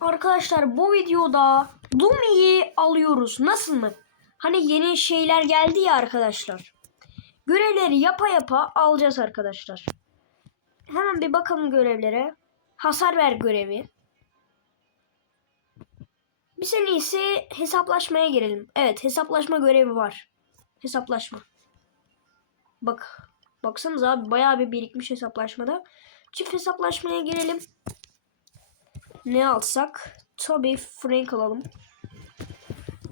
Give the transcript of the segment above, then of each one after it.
Arkadaşlar bu videoda Lumi'yi alıyoruz. Nasıl mı? Hani yeni şeyler geldi ya arkadaşlar. Görevleri yapa yapa alacağız arkadaşlar. Hemen bir bakalım görevlere. Hasar ver görevi. Biz en iyisi hesaplaşmaya girelim. Evet hesaplaşma görevi var. Hesaplaşma. Bak. Baksanız abi bayağı bir birikmiş hesaplaşmada. Çift hesaplaşmaya girelim. Ne alsak? Tabii Frank alalım.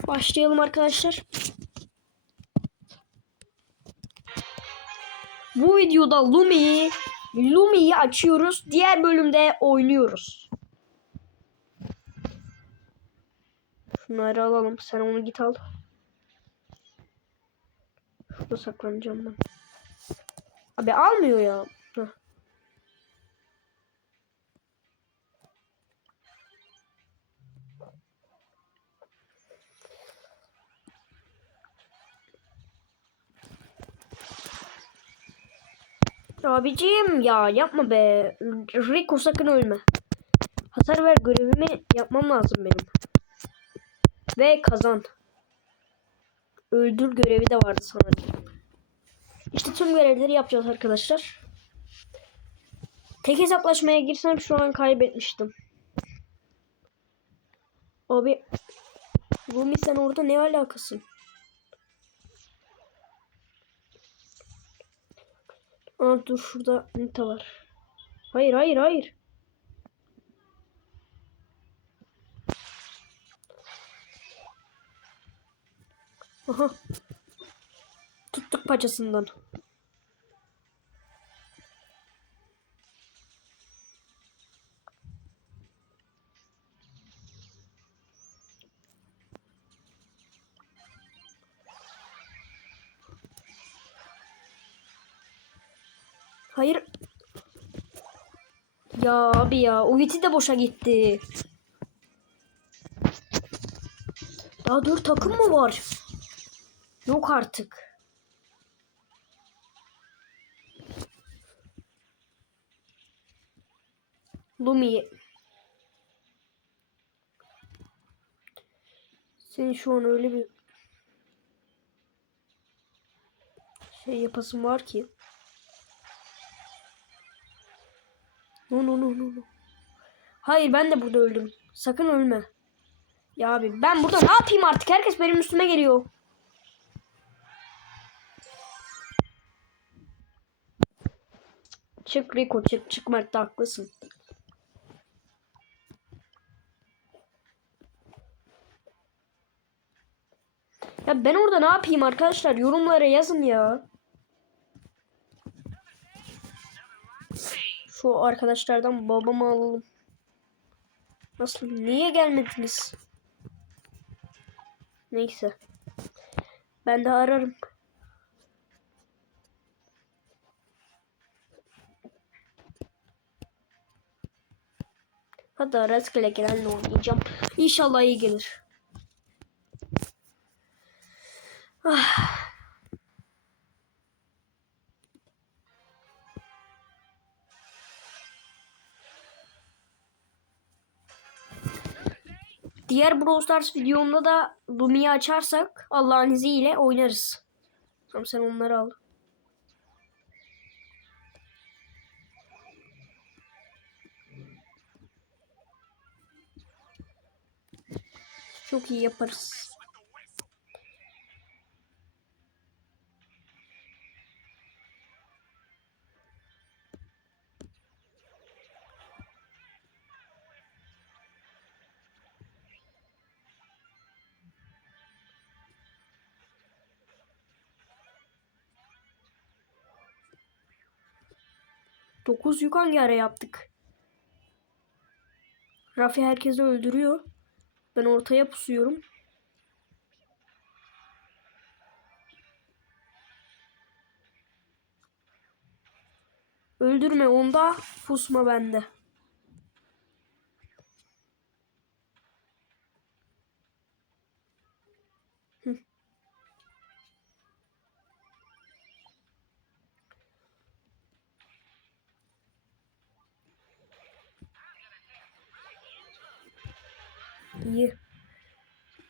Başlayalım arkadaşlar. Bu videoda Lumi'yi Lumi'yi açıyoruz. Diğer bölümde oynuyoruz. Şunları alalım. Sen onu git al. Şurada saklanacağım ben. Abi almıyor ya. Abicim ya yapma be. Rico sakın ölme. Hasar ver görevimi yapmam lazım benim. Ve kazan. Öldür görevi de vardı sanırım. İşte tüm görevleri yapacağız arkadaşlar. Tek hesaplaşmaya girsem şu an kaybetmiştim. Abi Rumi sen orada ne alakasın? Aa dur şurada Nita var. Hayır hayır hayır. Aha. Tuttuk paçasından. Abi ya. Ulti de boşa gitti. Daha dört takım mı var? Yok artık. Lumi. Senin şu an öyle bir şey yapasın var ki. No no no no no. Hayır ben de burada öldüm. Sakın ölme. Ya abi ben burada ne yapayım artık? Herkes benim üstüme geliyor. Çık Rico çık çıkmakta haklısın. Ya ben orada ne yapayım arkadaşlar? Yorumlara yazın ya. Şu arkadaşlardan babamı alalım. Nasıl? Niye gelmediniz? Neyse. Ben de ararım. Hatta rastgele gelenle oynayacağım. İnşallah iyi gelir. Ah. Diğer Brawl Stars videomda da Lumi'yi açarsak Allah'ın izniyle oynarız. Tamam sen onları al. Çok iyi yaparız. Dokuz yük hangi ara yaptık? Rafi herkesi öldürüyor. Ben ortaya pusuyorum. Öldürme onda, pusma bende.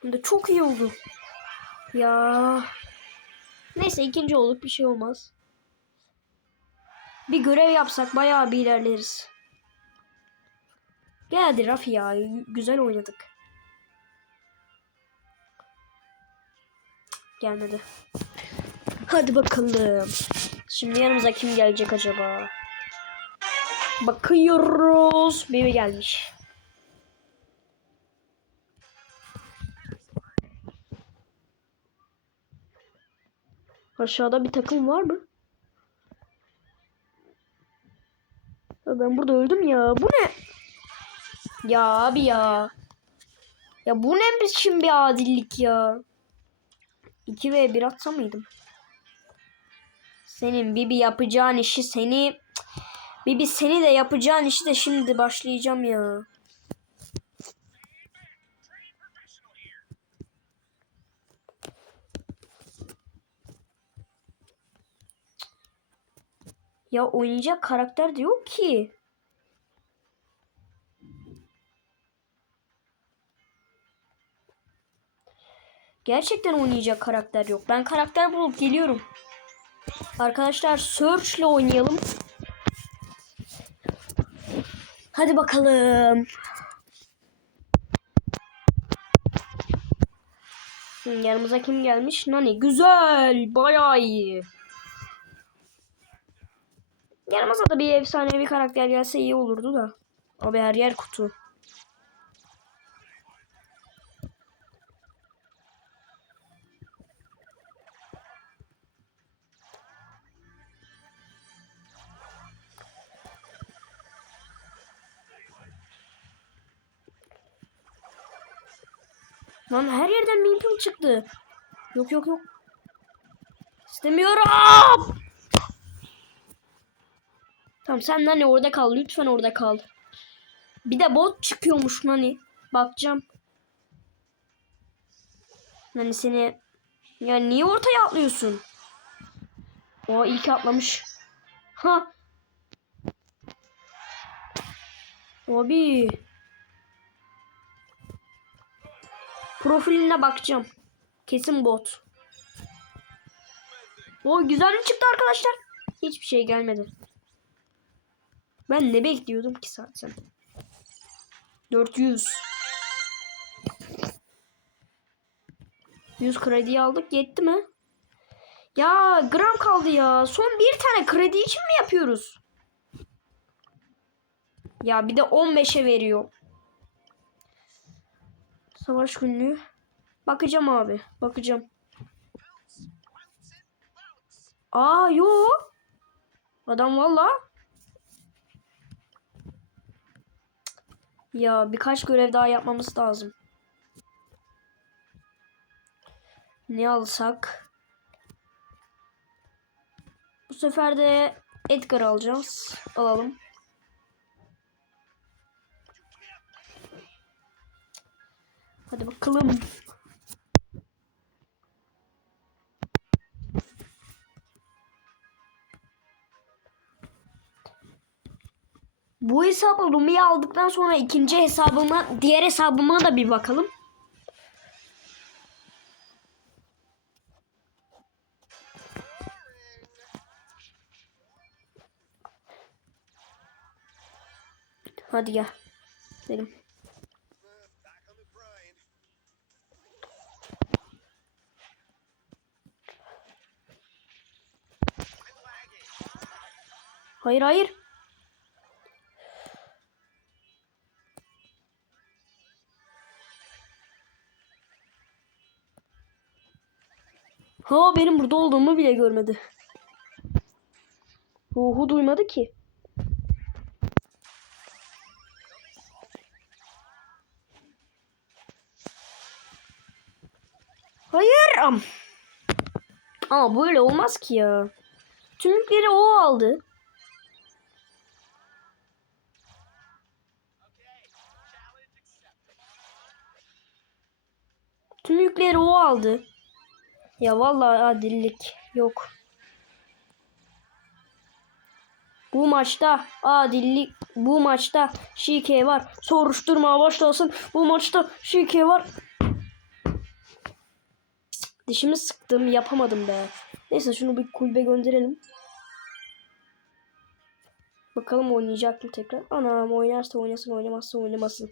Hem de çok iyi oldu. Ya. Neyse ikinci olduk bir şey olmaz. Bir görev yapsak bayağı bir ilerleriz. Gel hadi Rafi ya. Güzel oynadık. Gelmedi. Hadi bakalım. Şimdi yanımıza kim gelecek acaba? Bakıyoruz. Bibi gelmiş. Aşağıda bir takım var mı? Ya Ben burada öldüm ya. Bu ne? Ya abi ya. Ya bu ne biçim bir adillik ya. 2 ve 1 atsa mıydım? Senin Bibi yapacağın işi seni Bibi seni de yapacağın işi de şimdi başlayacağım ya. Ya oynayacak karakter de yok ki. Gerçekten oynayacak karakter yok. Ben karakter bulup geliyorum. Arkadaşlar Search ile oynayalım. Hadi bakalım. Yanımıza kim gelmiş? Nani. Güzel. Bayağı iyi. Yanımıza da bir efsanevi karakter gelse iyi olurdu da. Abi her yer kutu. Lan her yerden Meeple çıktı. Yok yok yok. İstemiyorum. Tamam sen Nani orada kal. Lütfen orada kal. Bir de bot çıkıyormuş Nani. Bakacağım. Nani seni... Ya niye ortaya atlıyorsun? O ki atlamış. Ha. Abi. Profiline bakacağım. Kesin bot. O güzel mi çıktı arkadaşlar? Hiçbir şey gelmedi. Ben ne bekliyordum ki zaten? 400. 100 kredi aldık. Yetti mi? Ya gram kaldı ya. Son bir tane kredi için mi yapıyoruz? Ya bir de 15'e veriyor. Savaş günlüğü. Bakacağım abi. Bakacağım. Aa yo. Adam valla. Ya birkaç görev daha yapmamız lazım. Ne alsak? Bu sefer de Edgar alacağız. Alalım. Hadi bakalım. Bu hesabı Rumi'yi aldıktan sonra ikinci hesabıma, diğer hesabıma da bir bakalım. Hadi gel. Gidelim. Hayır hayır. Ha benim burada olduğumu bile görmedi. Ruhu duymadı ki. Hayır. Am. Ama böyle olmaz ki ya. Tüm yükleri o aldı. Tüm yükleri o aldı. Ya vallahi adillik yok. Bu maçta adillik bu maçta şike var. Soruşturma başlasın. Bu maçta şike var. Dişimi sıktım yapamadım be. Neyse şunu bir kulübe gönderelim. Bakalım oynayacak mı tekrar. Anam oynarsa oynasın oynamazsa oynamasın.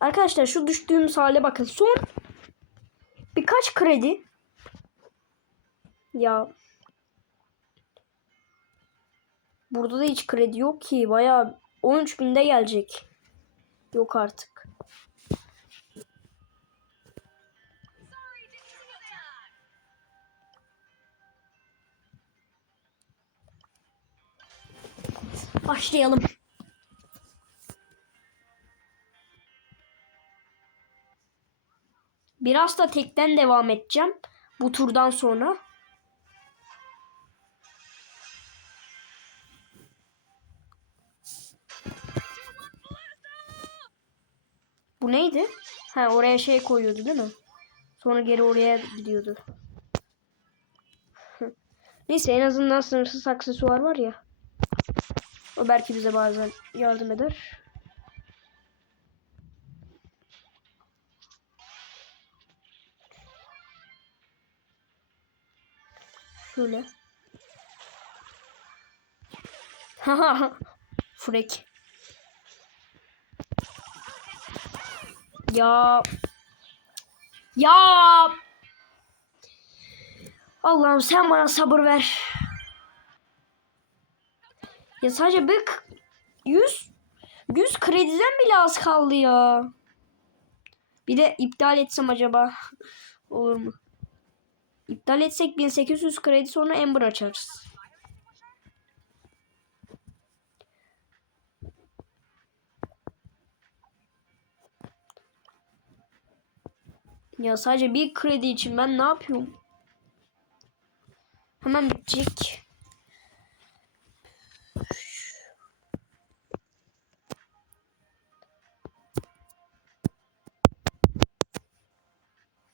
Arkadaşlar şu düştüğümüz hale bakın. Son birkaç kredi. Ya. Burada da hiç kredi yok ki. Bayağı 13 binde gelecek. Yok artık. Başlayalım. Biraz da tekten devam edeceğim. Bu turdan sonra. Bu neydi? Ha oraya şey koyuyordu değil mi? Sonra geri oraya gidiyordu. Neyse en azından sınırsız aksesuar var ya. O belki bize bazen yardım eder. Şöyle. Haha. Frek. Ya. Ya. Allah'ım sen bana sabır ver. Ya sadece bir k- 100 100 krediden bile az kaldı ya. Bir de iptal etsem acaba olur mu? İptal etsek 1800 kredi sonra Ember açarız. Ya sadece bir kredi için ben ne yapıyorum? Hemen bitecek.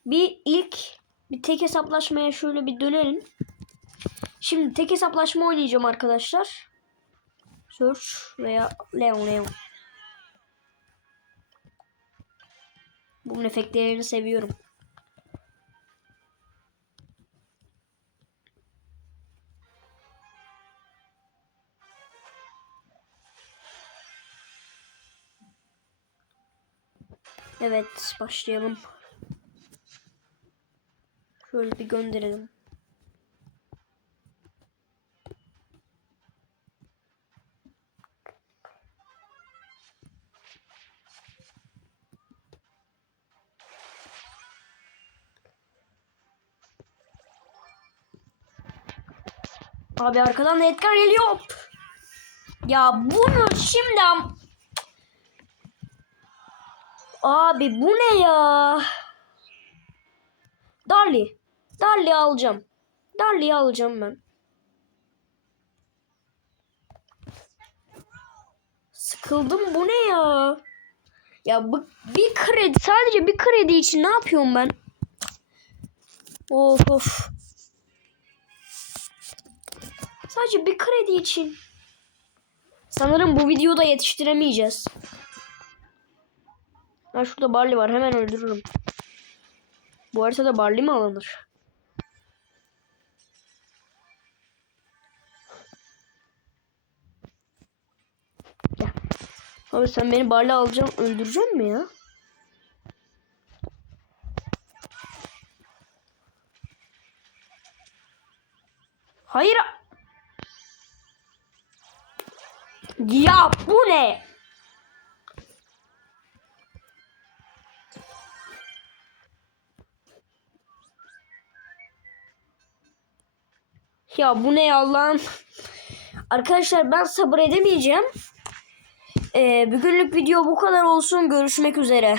Bir ilk bir tek hesaplaşmaya şöyle bir dönelim. Şimdi tek hesaplaşma oynayacağım arkadaşlar. Search veya Leon Leon. Bunun efektlerini seviyorum. Evet başlayalım. Şöyle bir gönderelim. Abi arkadan da Edgar geliyor. Ya bunu şimdi am- Abi bu ne ya? Darli. Darli alacağım. Darli'yi alacağım ben. Sıkıldım bu ne ya? Ya bu bir kredi sadece bir kredi için ne yapıyorum ben? Of of. Sadece bir kredi için. Sanırım bu videoda yetiştiremeyeceğiz. Ha şurada Barley var. Hemen öldürürüm. Bu haritada Barley mi alınır? Abi sen beni Barley alacaksın. Öldüreceksin mi ya? Hayır. Ya bu ne? Ya bu ne Allah'ım? Arkadaşlar ben sabır edemeyeceğim. Ee, bugünlük video bu kadar olsun. Görüşmek üzere.